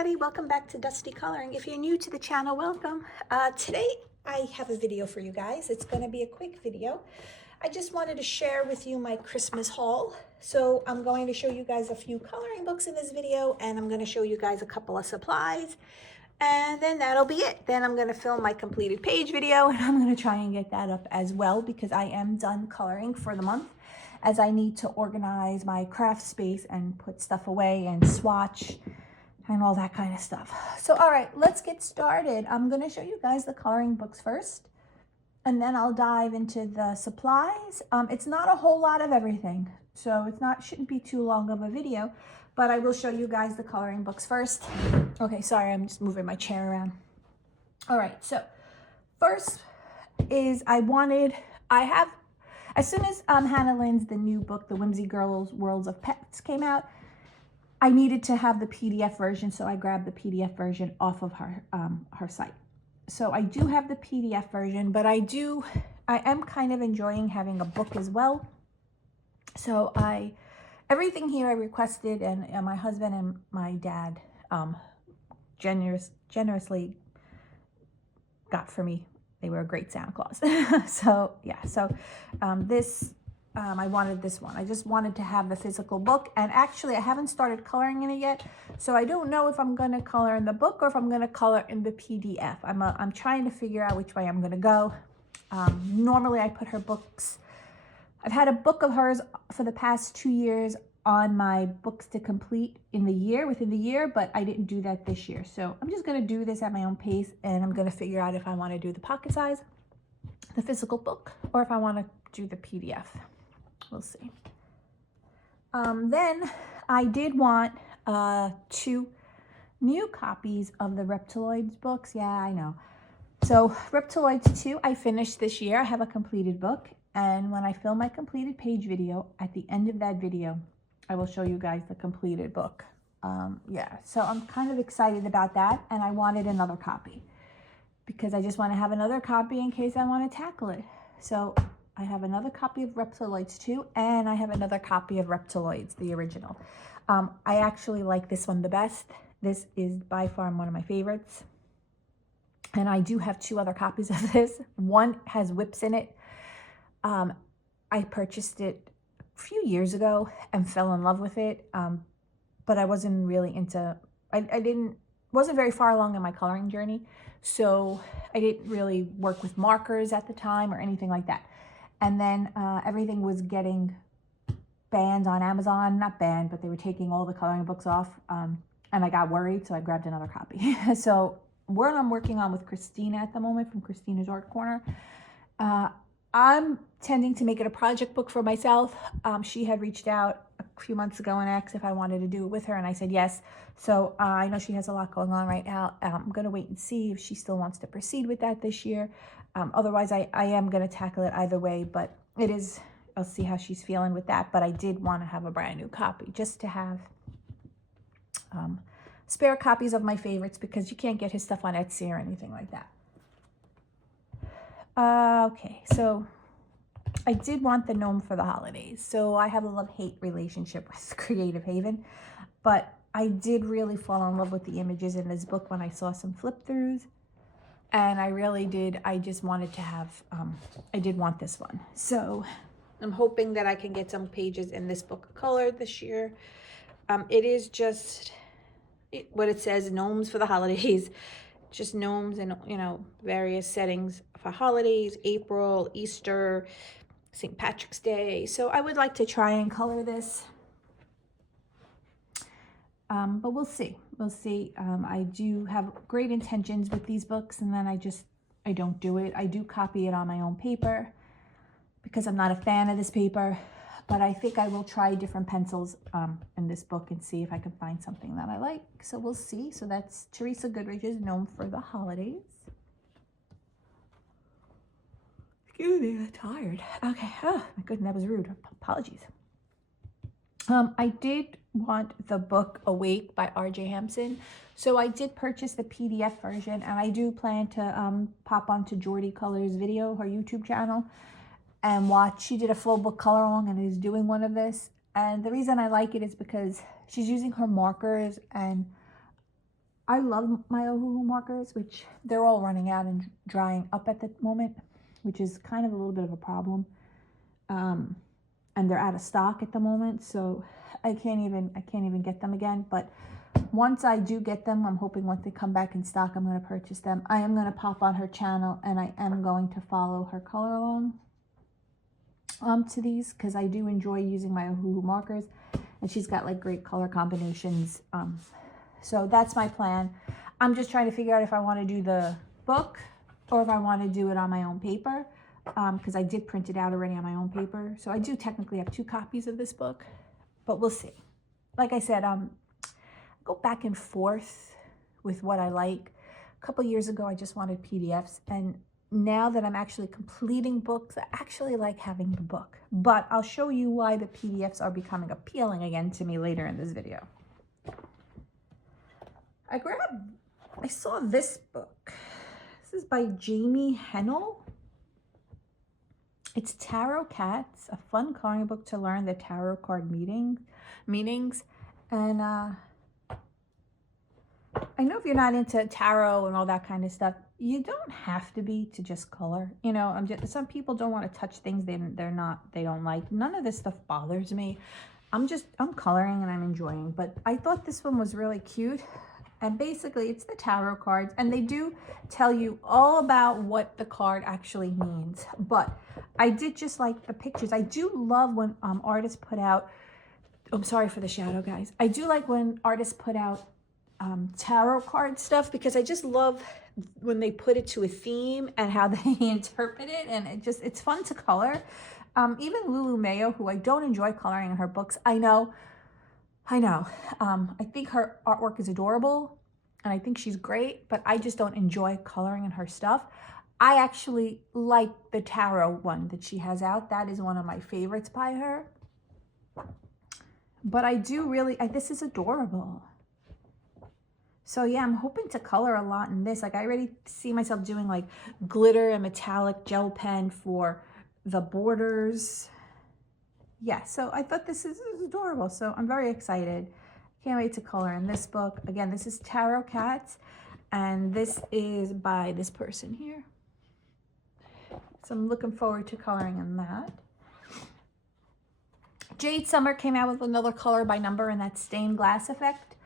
everybody, welcome back to Dusty Coloring. If you're new to the channel, welcome. Today I have a video for you guys. It's going to be a quick video. I just wanted to share with you my Christmas haul. So I'm going to show you guys a few coloring books in this video, and I'm going to show you guys a couple of supplies, and then that'll be it. Then I'm going to film my completed page video, and I'm going to try and get that up as well because I am done coloring for the month, as I need to organize my craft space and put stuff away and swatch and all that kind of stuff. So, all right, let's get started. I'm going to show you guys the coloring books first, and then I'll dive into the supplies. It's not a whole lot of everything, so shouldn't be too long of a video, but I will show you guys the coloring books first. Okay, sorry, I'm just moving my chair around. All right, so first is as soon as Hannah Lynn's the new book, The Whimsy Girls Worlds of Pets, came out, I needed to have the PDF version, so I grabbed the PDF version off of her site. So I do have the PDF version, but I am kind of enjoying having a book as well. So everything here I requested, and my husband and my dad generously got for me. They were a great Santa Claus. So yeah, I wanted this one. I just wanted to have the physical book, and actually I haven't started coloring in it yet, so I don't know if I'm going to color in the book or if I'm going to color in the PDF. I'm trying to figure out which way I'm going to go. Normally I put her books, I've had a book of hers for the past 2 years on my books to complete within the year, but I didn't do that this year. So I'm just going to do this at my own pace, and I'm going to figure out if I want to do the pocket size, the physical book, or if I want to do the PDF. We'll see. Then I did want 2 new copies of the Reptiloids books. Yeah, I know. So Reptiloids 2, I finished this year. I have a completed book. And when I film my completed page video, at the end of that video, I will show you guys the completed book. Yeah, so I'm kind of excited about that. And I wanted another copy because I just want to have another copy in case I want to tackle it. So I have another copy of Reptiloids 2, and I have another copy of Reptiloids, the original. I actually like this one the best. This is by far one of my favorites. And I do have 2 other copies of this. One has whips in it. I purchased it a few years ago and fell in love with it. But I wasn't really into, wasn't very far along in my coloring journey. So I didn't really work with markers at the time or anything like that. And then everything was getting banned on Amazon. Not banned, but they were taking all the coloring books off. And I got worried, so I grabbed another copy. So what I'm working on with Christina at the moment from Christina's Art Corner, I'm tending to make it a project book for myself. She had reached out a few months ago and asked if I wanted to do it with her, and I said yes. So I know she has a lot going on right now. I'm going to wait and see if she still wants to proceed with that this year. Otherwise, I am going to tackle it either way, but I'll see how she's feeling with that. But I did want to have a brand new copy just to have spare copies of my favorites, because you can't get his stuff on Etsy or anything like that. Okay, so I did want the Gnome for the holidays. So I have a love-hate relationship with Creative Haven, but I did really fall in love with the images in this book when I saw some flip-throughs. And I really did. I just wanted to have, I did want this one. So I'm hoping that I can get some pages in this book colored this year. It is just what it says, gnomes for the holidays. Just gnomes in, various settings for holidays, April, Easter, St. Patrick's Day. So I would like to try and color this. But we'll see. We'll see. I do have great intentions with these books, and then I don't do it. I do copy it on my own paper because I'm not a fan of this paper. But I think I will try different pencils in this book and see if I can find something that I like. So we'll see. So that's Teresa Goodrich's Gnome for the Holidays. Excuse me, I'm tired. Okay. Oh, my goodness, that was rude. Apologies. I did want the book Awek by R.J. Hampson. So I did purchase the PDF version, and I do plan to pop onto Jordy Colors video, her YouTube channel, and watch. She did a full book color along and is doing one of this. And the reason I like it is because she's using her markers, and I love my Ohuhu markers, which they're all running out and drying up at the moment, which is kind of a little bit of a problem. And they're out of stock at the moment, so I can't even get them again. But once I do get them, I'm hoping once they come back in stock, I'm going to purchase them. I am going to pop on her channel, and I am going to follow her color along to these, because I do enjoy using my Ohuhu markers, and she's got like great color combinations. So that's my plan. I'm just trying to figure out if I want to do the book or if I want to do it on my own paper, because I did print it out already on my own paper. So I do technically have 2 copies of this book, but we'll see. Like I said, go back and forth with what I like. A couple years ago, I just wanted PDFs, and now that I'm actually completing books, I actually like having the book. But I'll show you why the PDFs are becoming appealing again to me later in this video. I saw this book. This is by Jamie Hennell. It's Tarot Cats, a fun coloring book to learn the tarot card meanings. And I know if you're not into tarot and all that kind of stuff, you don't have to be to just color. You know, some people don't want to touch things they don't like. None of this stuff bothers me. I'm coloring and I'm enjoying. But I thought this one was really cute. And basically, it's the tarot cards, and they do tell you all about what the card actually means. But I did just like the pictures. I do love when artists put out, I'm sorry for the shadow, guys. I do like when artists put out tarot card stuff, because I just love when they put it to a theme and how they interpret it, and it's fun to color. Even Lulu Mayo, who I don't enjoy coloring in her books, I know. I think her artwork is adorable, and I think she's great, but I just don't enjoy coloring in her stuff. I actually like the tarot one that she has out. That is one of my favorites by her. But I do really, this is adorable. So yeah, I'm hoping to color a lot in this. Like, I already see myself doing like glitter and metallic gel pen for the borders. Yeah, so I thought this is adorable, so I'm very excited. Can't wait to color in this book. Again, this is Tarot Cats, and this is by this person here. So I'm looking forward to coloring in that. Jade Summer came out with another color by number, and that's Stained Glass Effect.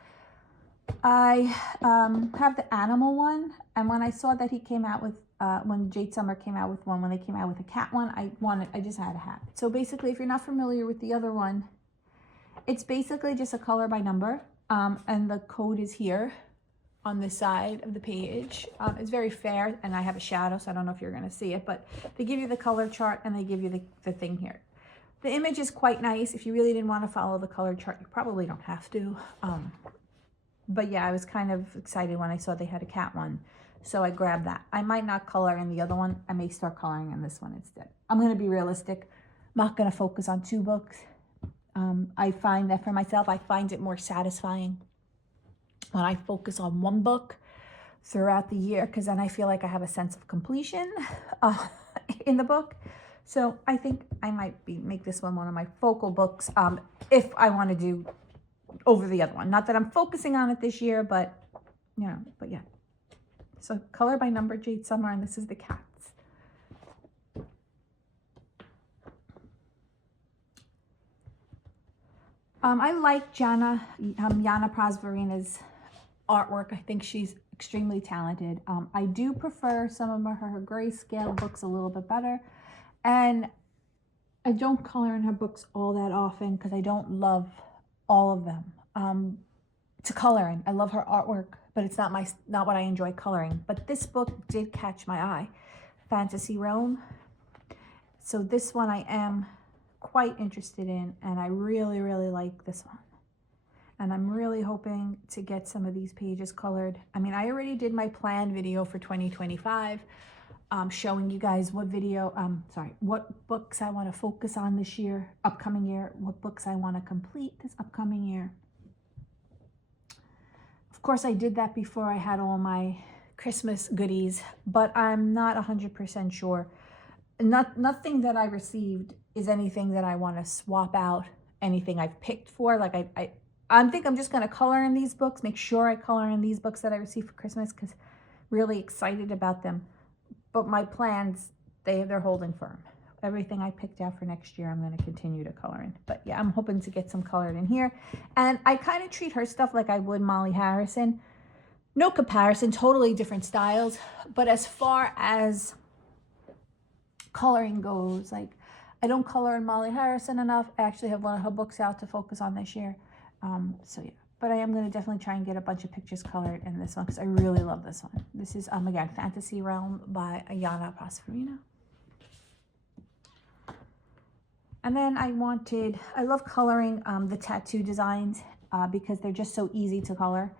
I have the animal one, and when I saw that he came out with when Jade Summer came out with one, when they came out with a cat one, I just had to have it. So basically, if you're not familiar with the other one, it's basically just a color by number, and the code is here on the side of the page. It's very fair, and I have a shadow, so I don't know if you're going to see it, but they give you the color chart, and they give you the thing here. The image is quite nice. If you really didn't want to follow the color chart, you probably don't have to. But yeah, I was kind of excited when I saw they had a cat one. So I grabbed that. I might not color in the other one. I may start coloring in this one instead. I'm going to be realistic. I'm not going to focus on 2 books. I find that for myself, I find it more satisfying when I focus on 1 book throughout the year, because then I feel like I have a sense of completion in the book. So I think I might make this one of my focal books if I want to do over the other one. Not that I'm focusing on it this year, but you know, but yeah. So color by number, Jade Summer, and this is the cats. I like Yana Prosperina's artwork. I think she's extremely talented. I do prefer some of her grayscale books a little bit better. And I don't color in her books all that often because I don't love all of them to color in. I love her artwork, but it's not what I enjoy coloring. But this book did catch my eye, Fantasy Realm. So this one I am quite interested in, and I really, really like this one. And I'm really hoping to get some of these pages colored. I mean, I already did my planned video for 2025, showing you guys what books I want to focus on this year, upcoming year, what books I want to complete this upcoming year. Of course, I did that before I had all my Christmas goodies, but I'm not 100% sure. Nothing that I received is anything that I want to swap out anything I've picked for. Like I think I'm just going to color in these books, make sure I color in these books that I received for Christmas, because really excited about them. But my plans, they're holding firm. Everything I picked out for next year, I'm going to continue to color in. But yeah, I'm hoping to get some colored in here. And I kind of treat her stuff like I would Molly Harrison. No comparison, totally different styles. But as far as coloring goes, like, I don't color in Molly Harrison enough. I actually have one of her books out to focus on this year. So yeah, but I am going to definitely try and get a bunch of pictures colored in this one because I really love this one. This is, again, Fantasy Realm by Ayana Prosperino. And then I love coloring the tattoo designs because they're just so easy to color.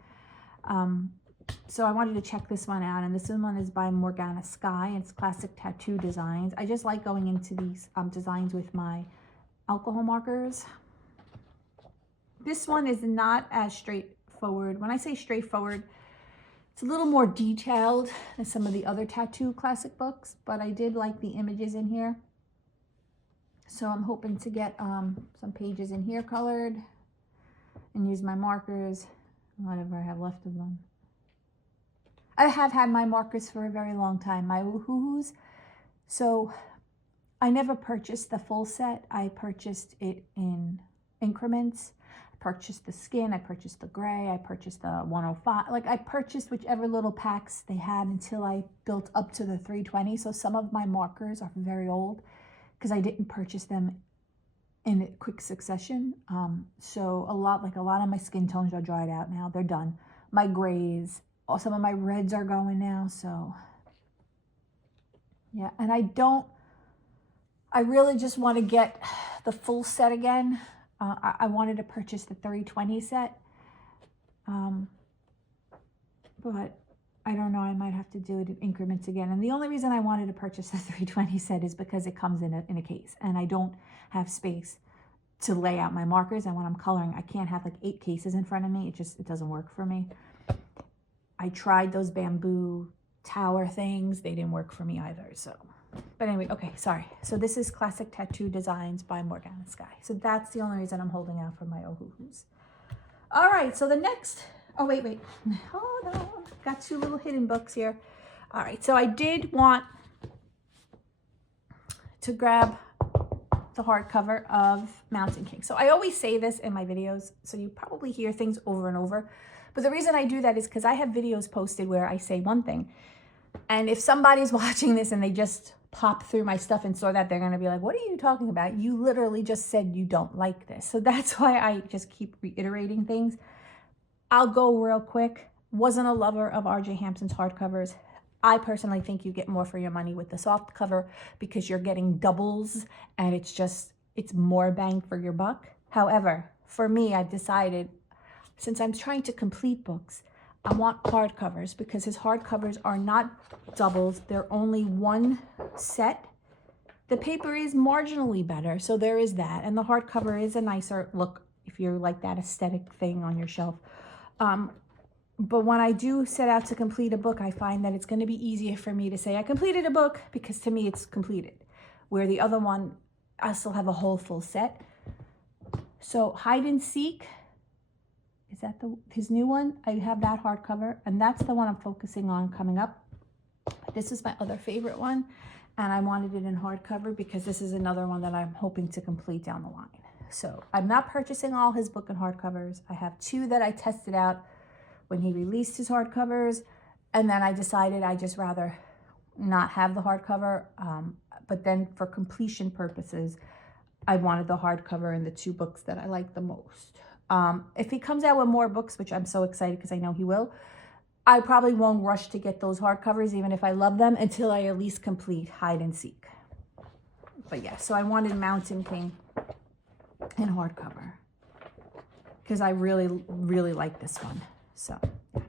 So I wanted to check this one out, and this one is by Morgana Sky. It's Classic Tattoo Designs. I just like going into these designs with my alcohol markers. This one is not as straightforward. When I say straightforward, it's a little more detailed than some of the other tattoo classic books, but I did like the images in here. So I'm hoping to get some pages in here colored and use my markers, whatever I have left of them. I have had my markers for a very long time, my woohoo's. So I never purchased the full set. I purchased it in increments. I purchased the skin, I purchased the gray, I purchased the 105. Like, I purchased whichever little packs they had until I built up to the 320. So some of my markers are very old because I didn't purchase them in quick succession. So a lot of my skin tones are dried out now. They're done. My grays, some of my reds are going now. So yeah, and I really just want to get the full set again. I wanted to purchase the 320 set, but I don't know, I might have to do it in increments again. And the only reason I wanted to purchase the 320 set is because it comes in a case, and I don't have space to lay out my markers. And when I'm coloring, I can't have like 8 cases in front of me. It doesn't work for me. I tried those bamboo tower things. They didn't work for me either, so. But anyway, okay, sorry. So this is Classic Tattoo Designs by Morgana Sky. So that's the only reason I'm holding out for my Ohuhus. All right, so the next, oh, wait. Hold on, got 2 little hidden books here. All right, so I did want to grab the hardcover of Mountain King. So I always say this in my videos, so you probably hear things over and over. But the reason I do that is because I have videos posted where I say one thing. And if somebody's watching this and they just pop through my stuff and saw that, they're going to be like, what are you talking about? You literally just said you don't like this. So that's why I just keep reiterating things. I'll go real quick. Wasn't a lover of R.J. Hampson's hardcovers. I personally think you get more for your money with the soft cover because you're getting doubles and it's more bang for your buck. However, for me, I've decided, since I'm trying to complete books, I want hardcovers because his hardcovers are not doubles. They're only one set. The paper is marginally better, so there is that. And the hardcover is a nicer look if you're like that aesthetic thing on your shelf. But when I do set out to complete a book, I find that it's going to be easier for me to say I completed a book because to me it's completed. Where the other one, I still have a whole full set. So Hide and Seek. Is that his new one? I have that hardcover, and that's the one I'm focusing on coming up. This is my other favorite one, and I wanted it in hardcover because this is another one that I'm hoping to complete down the line. So I'm not purchasing all his book in hardcovers. I have 2 that I tested out when he released his hardcovers, and then I decided I just rather not have the hardcover. But then for completion purposes, I wanted the hardcover in the 2 books that I like the most. If he comes out with more books, which I'm so excited because I know he will, I probably won't rush to get those hardcovers, even if I love them, until I at least complete Hide and Seek. But yeah, so I wanted Mountain King in hardcover because I really, really like this one. So yeah.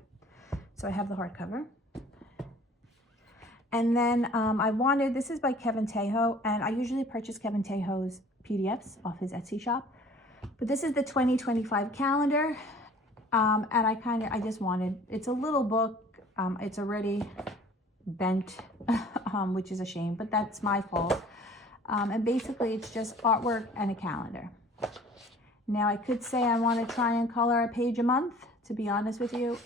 So I have the hardcover. And then this is by Kevin Tejo, and I usually purchase Kevin Tejo's PDFs off his Etsy shop. But this is the 2025 calendar, and I just wanted, it's a little book, it's already bent, which is a shame, but that's my fault. And basically it's just artwork and a calendar. Now I could say I want to try and color a page a month, to be honest with you.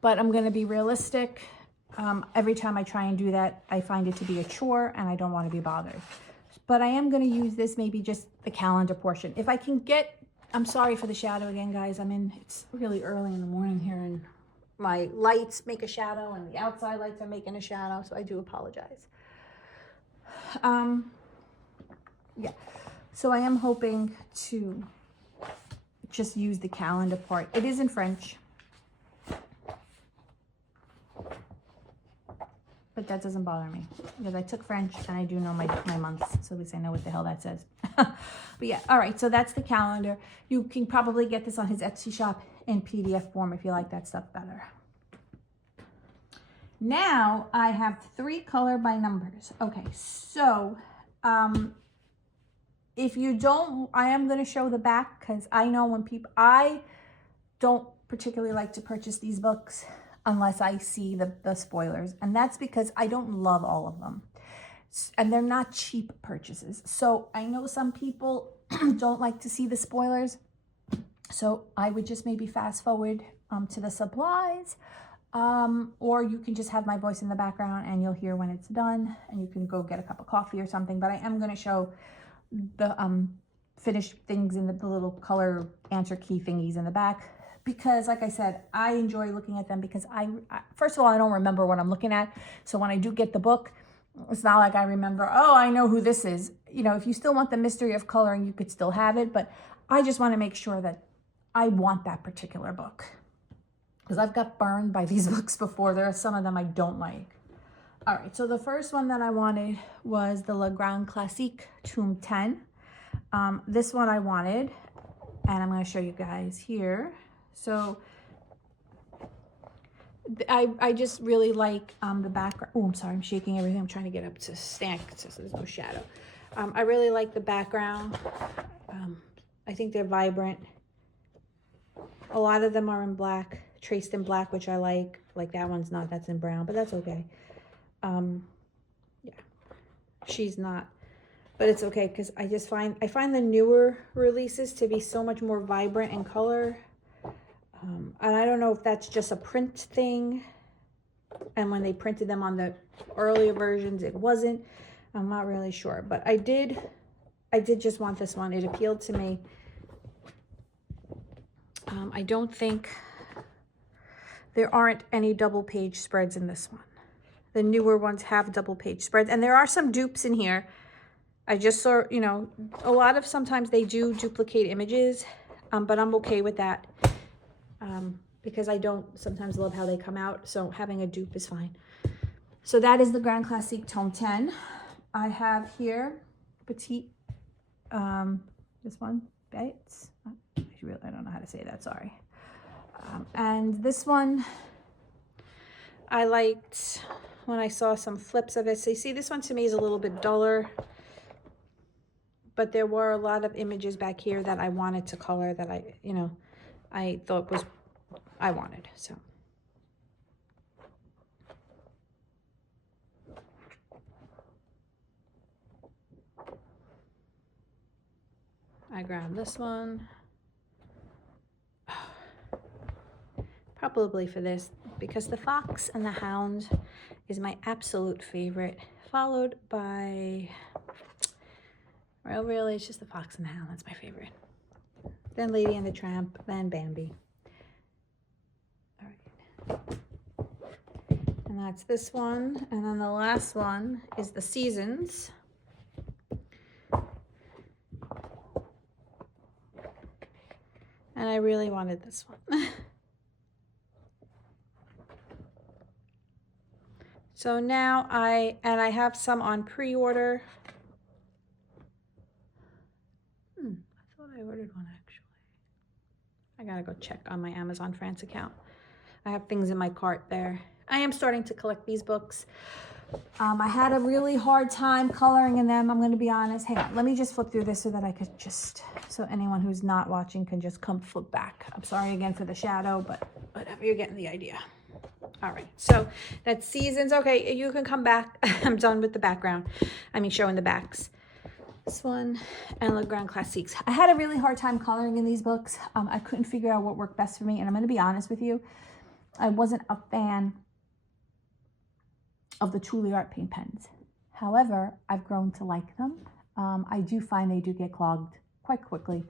But I'm going to be realistic. Every time I try and do that, I find it to be a chore and I don't want to be bothered. But I am going to use this, maybe just the calendar portion. If I can get, I'm sorry for the shadow again, guys. It's really early in the morning here and my lights make a shadow and the outside lights are making a shadow. So I do apologize. Yeah. So I am hoping to just use the calendar part. It is in French. But that doesn't bother me because I took French and I do know my months. So at least I know what the hell that says. But yeah, all right. So that's the calendar. You can probably get this on his Etsy shop in PDF form if you like that stuff better. Now I have 3 color by numbers. Okay, so if you don't, I am going to show the back because I know when I don't particularly like to purchase these books unless I see the spoilers. And that's because I don't love all of them. And they're not cheap purchases. So I know some people don't like to see the spoilers. So I would just maybe fast forward to the supplies. Or you can just have my voice in the background and you'll hear when it's done. And you can go get a cup of coffee or something. But I am going to show the finished things in the little color answer key thingies in the back. Because like I said, I enjoy looking at them because I first of all, I don't remember what I'm looking at. So when I do get the book, it's not like I remember, oh, I know who this is. You know, if you still want the mystery of coloring, you could still have it. But I just want to make sure that I want that particular book. Because I've got burned by these books before. There are some of them I don't like. All right, so the first one that I wanted was the Classici Tomb 10. This one I wanted, and I'm going to show you guys here. So I just really like the background. Oh, I'm sorry, I'm shaking everything. I'm trying to get up to stand so there's no shadow. I really like the background. I think they're vibrant. A lot of them are in black, traced in black, which I like. Like that one's not, that's in brown, but that's okay. Yeah, she's not, but it's okay because I find the newer releases to be so much more vibrant in color. And I don't know if that's just a print thing. And when they printed them on the earlier versions, it wasn't. I'm not really sure, but I did just want this one. It appealed to me. I don't think there aren't any double page spreads in this one. The newer ones have double page spreads, and there are some dupes in here. I just saw, you know, a lot of sometimes they do duplicate images, but I'm okay with that. Because I don't sometimes love how they come out, so having a dupe is fine. So that is the Classici Tomb 10. I have here Petite, this one, Bates. I don't know how to say that, sorry. And this one, I liked when I saw some flips of it. So you see, this one to me is a little bit duller, but there were a lot of images back here that I wanted to color that I thought I wanted, so. I grabbed this one. Probably for this, because the Fox and the Hound is my absolute favorite, followed by, well, really, it's just the Fox and the Hound. That's my favorite. Then Lady and the Tramp, then Bambi. All right. And that's this one. And then the last one is the Seasons. And I really wanted this one. So now I have some on pre-order. I thought I ordered one actually. I gotta go check on my Amazon France account. I have things in my cart there. I am starting to collect these books. I had a really hard time coloring in them, I'm gonna be honest. Hang on, let me just flip through this so that I could just, so anyone who's not watching can just come flip back. I'm sorry again for the shadow, but whatever, you're getting the idea. All right, so that's Seasons. Okay, you can come back. I'm done with the background. I mean, showing the backs. This one and Le Grand Classiques. I had a really hard time coloring in these books. I couldn't figure out what worked best for me, and I'm going to be honest with you, I wasn't a fan of the Truly Art paint pens. However, I've grown to like them. I do find they do get clogged quite quickly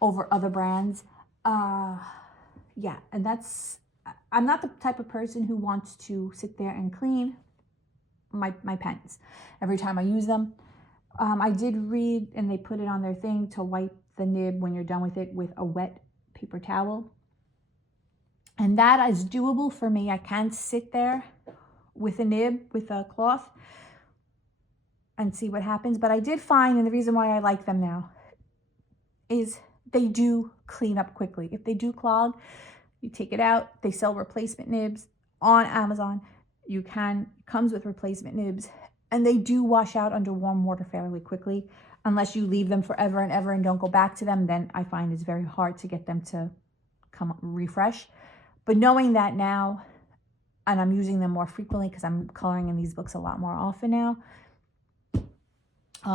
over other brands. Yeah, and I'm not the type of person who wants to sit there and clean my pens every time I use them. I did read, and they put it on their thing, to wipe the nib when you're done with it with a wet paper towel. And that is doable for me. I can't sit there with a nib, with a cloth, and see what happens. But I did find, and the reason why I like them now, is they do clean up quickly. If they do clog, you take it out. They sell replacement nibs on Amazon. You can, comes with replacement nibs, and they do wash out under warm water fairly quickly. Unless you leave them forever and ever and don't go back to them, then I find it's very hard to get them to come refresh. But knowing that now, and I'm using them more frequently because I'm coloring in these books a lot more often now,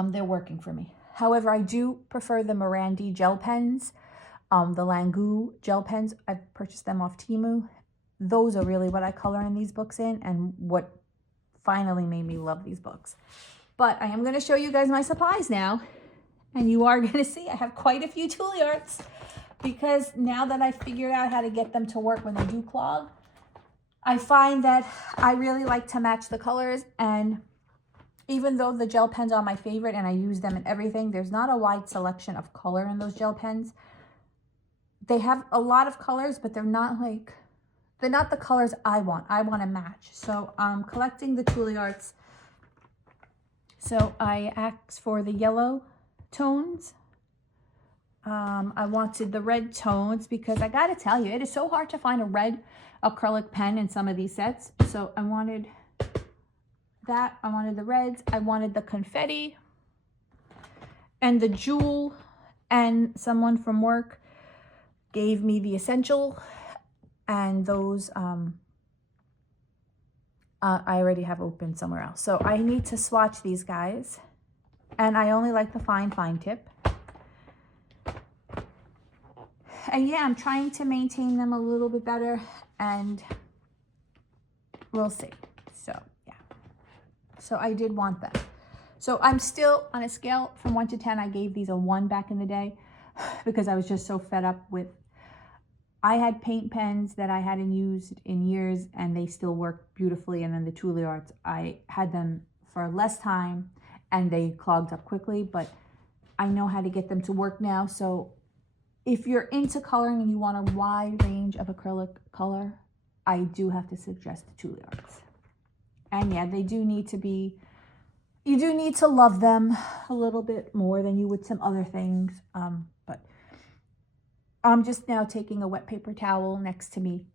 they're working for me. However, I do prefer the Morandi gel pens, the Langu gel pens. I've purchased them off Temu. Those are really what I color in these books in, and what finally made me love these books. But I am going to show you guys my supplies now, and you are going to see I have quite a few Truly Arts, because now that I figured out how to get them to work when they do clog, I find that I really like to match the colors. And even though the gel pens are my favorite and I use them in everything, there's not a wide selection of color in those gel pens. They have a lot of colors, but they're not the colors I want. I want to match. So I'm collecting the Truly Arts. So I asked for the yellow tones. I wanted the red tones because I got to tell you, it is so hard to find a red acrylic pen in some of these sets. So I wanted that. I wanted the reds. I wanted the confetti and the jewel. And someone from work gave me the essential, and those I already have open somewhere else. So I need to swatch these guys, and I only like the fine tip. And yeah, I'm trying to maintain them a little bit better, and we'll see. So yeah, so I did want them. So I'm still on a scale from 1 to 10. I gave these a 1 back in the day because I was just so fed up with, I had paint pens that I hadn't used in years and they still work beautifully. And then the Truly Arts, I had them for less time and they clogged up quickly, but I know how to get them to work now. So if you're into coloring and you want a wide range of acrylic color, I do have to suggest the Truly Arts. And yeah, they do need to be, you do need to love them a little bit more than you would some other things. But I'm just now taking a wet paper towel next to me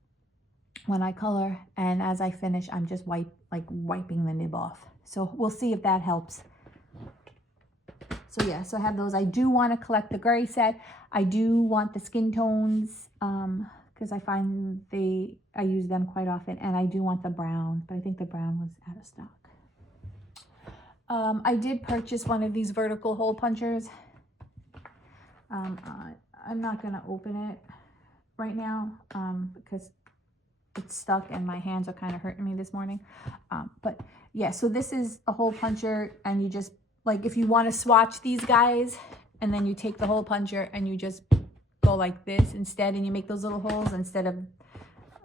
when I color. And as I finish, I'm just wiping the nib off. So we'll see if that helps. So yeah, so I have those. I do want to collect the gray set. I do want the skin tones because I find I use them quite often. And I do want the brown, but I think the brown was out of stock. I did purchase one of these vertical hole punchers. I'm not going to open it right now because it's stuck and my hands are kind of hurting me this morning. But yeah, so this is a hole puncher, and you just, like, if you want to swatch these guys, and then you take the hole puncher and you just go like this instead, and you make those little holes instead of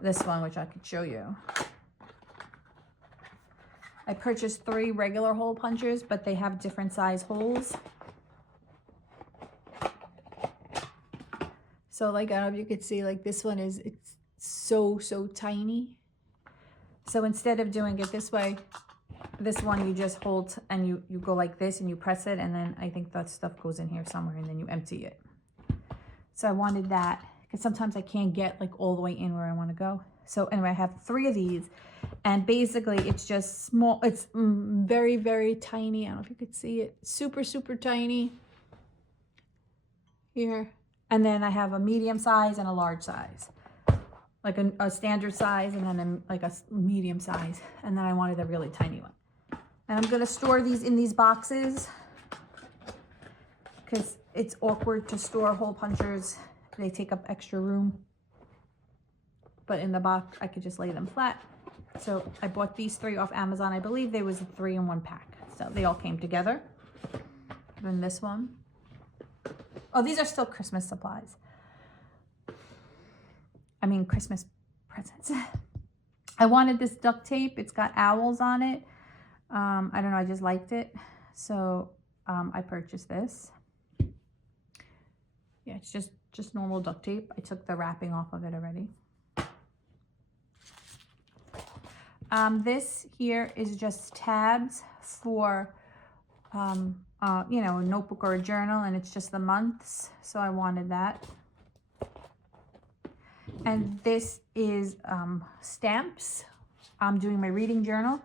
this one, which I could show you. I purchased 3 regular hole punchers, but they have different size holes. So like, I don't know if you could see, like this one is, it's so tiny. So instead of doing it this way, this one you just hold and you go like this and you press it, and then I think that stuff goes in here somewhere, and then you empty it. So I wanted that because sometimes I can't get like all the way in where I want to go. So anyway, I have 3 of these, and basically it's just small. It's very tiny. I don't know if you could see it. Super tiny here. And then I have a medium size and a large size, like a standard size, and then like a medium size. And then I wanted a really tiny one. And I'm going to store these in these boxes because it's awkward to store hole punchers. They take up extra room. But in the box, I could just lay them flat. So I bought these 3 off Amazon. I believe there was 3 in 1 pack. So they all came together. Then this one. Oh, these are still Christmas supplies. I mean, Christmas presents. I wanted this duct tape. It's got owls on it. I don't know. I just liked it. So I purchased this. Yeah, it's just normal duct tape. I took the wrapping off of it already. This here is just tabs for, you know, a notebook or a journal, and it's just the months. So I wanted that. And this is stamps. I'm doing my reading journal.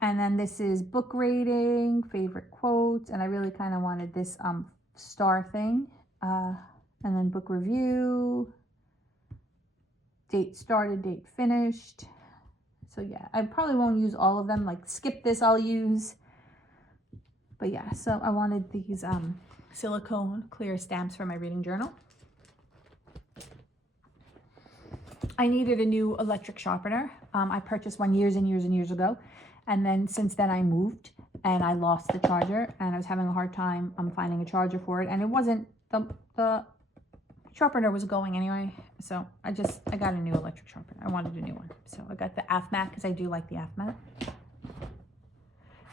And then this is book rating, favorite quotes, and I really kind of wanted this star thing. And then book review, date started, date finished. So yeah, I probably won't use all of them. Like skip this, I'll use. But yeah, so I wanted these silicone clear stamps for my reading journal. I needed a new electric sharpener. I purchased one years and years and years ago. And then since then I moved and I lost the charger, and I was having a hard time finding a charger for it. And it wasn't, the sharpener was going anyway. So I got a new electric sharpener. I wanted a new one. So I got the AFMAT because I do like the AFMAT.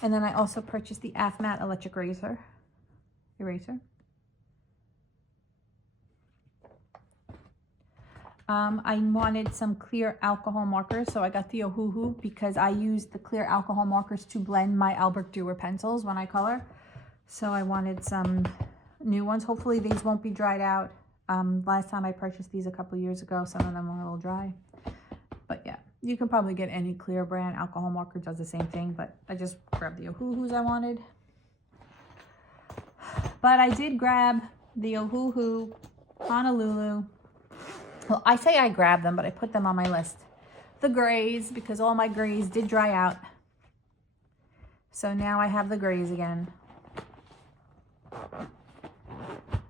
And then I also purchased the AFMAT electric eraser. I wanted some clear alcohol markers, so I got the Ohuhu because I use the clear alcohol markers to blend my Albert Durer pencils when I color. So I wanted some new ones. Hopefully these won't be dried out. Last time I purchased these a couple years ago, some of them were a little dry. But yeah, you can probably get any clear brand alcohol marker, does the same thing, but I just grabbed the Ohuhus I wanted. But I did grab the Ohuhu Honolulu. Well, I say I grabbed them, but I put them on my list. The grays, because all my grays did dry out. So now I have the grays again.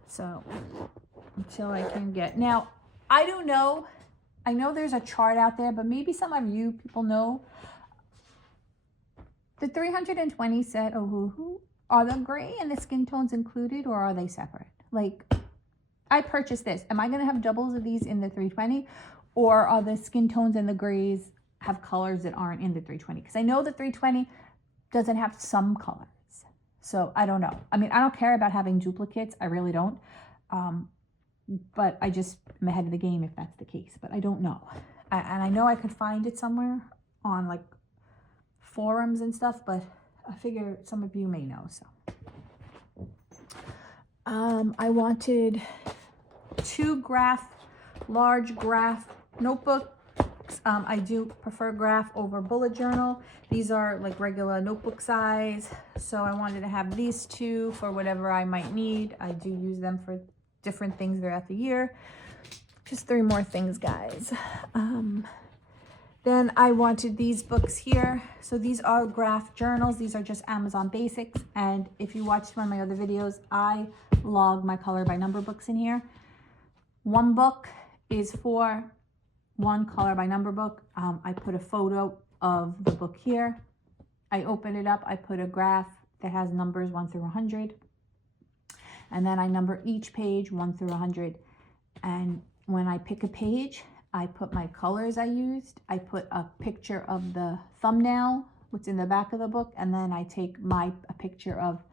So until I can get, now I don't know. I know there's a chart out there, but maybe some of you people know. The 320 set Ohuhu, are the gray and the skin tones included, or are they separate? Like, I purchased this. Am I going to have doubles of these in the 320? Or are the skin tones and the grays have colors that aren't in the 320? Because I know the 320 doesn't have some colors. So I don't know. I mean, I don't care about having duplicates. I really don't. But I just am ahead of the game if that's the case. But I don't know. And I know I could find it somewhere on like forums and stuff. But I figure some of you may know. So I wanted 2 large graph notebooks. I do prefer graph over bullet journal. These are like regular notebook size. So I wanted to have these 2 for whatever I might need. I do use them for different things throughout the year. Just 3 more things, guys. Then I wanted these books here. So these are graph journals. These are just Amazon Basics. And if you watched one of my other videos, I log my color by number books in here. One book is for one color by number book. I put a photo of the book here. I open it up. I put a graph that has numbers 1 through 100. And then I number each page 1 through 100. And when I pick a page, I put my colors I used. I put a picture of the thumbnail, what's in the back of the book, and then I take a picture of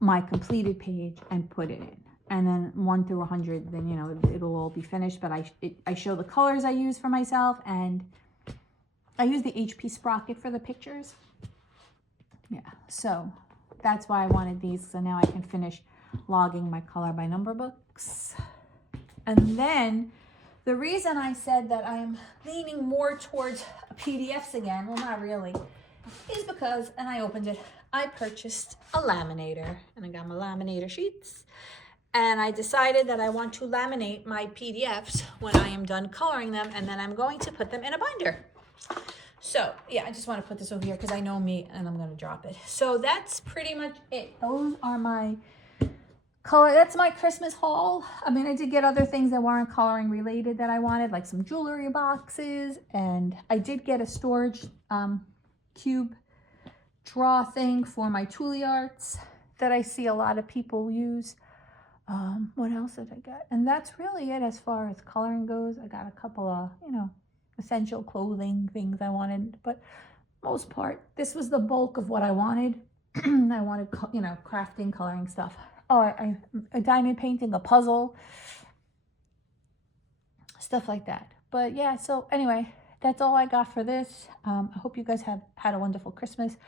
my completed page and put it in. And then 1 through 100, then, you know, it'll all be finished. But I show the colors I use for myself, and I use the HP sprocket for the pictures. Yeah, so that's why I wanted these. So now I can finish logging my color by number books. And then the reason I said that I'm leaning more towards PDFs again, well, not really, is because, and I opened it, I purchased a laminator, and I got my laminator sheets. And I decided that I want to laminate my PDFs when I am done coloring them, and then I'm going to put them in a binder. So yeah, I just want to put this over here because I know me and I'm going to drop it. So that's pretty much it. Those are my color. That's my Christmas haul. I mean, I did get other things that weren't coloring related that I wanted, like some jewelry boxes, and I did get a storage cube draw thing for my Toolie Arts that I see a lot of people use. What else did I get? And that's really it as far as coloring goes. I got a couple of, you know, essential clothing things I wanted, but most part, this was the bulk of what I wanted. I wanted, you know, crafting, coloring stuff. Oh, a diamond painting, a puzzle, stuff like that. But yeah, so anyway, that's all I got for this. I hope you guys have had a wonderful Christmas.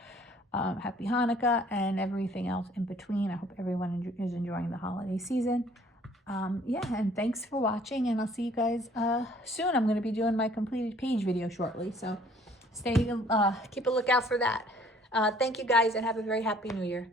Happy Hanukkah and everything else in between. I hope everyone is enjoying the holiday season. Yeah, and thanks for watching, and I'll see you guys soon. I'm going to be doing my completed page video shortly, so keep a lookout for that. Thank you guys, and have a very happy New Year.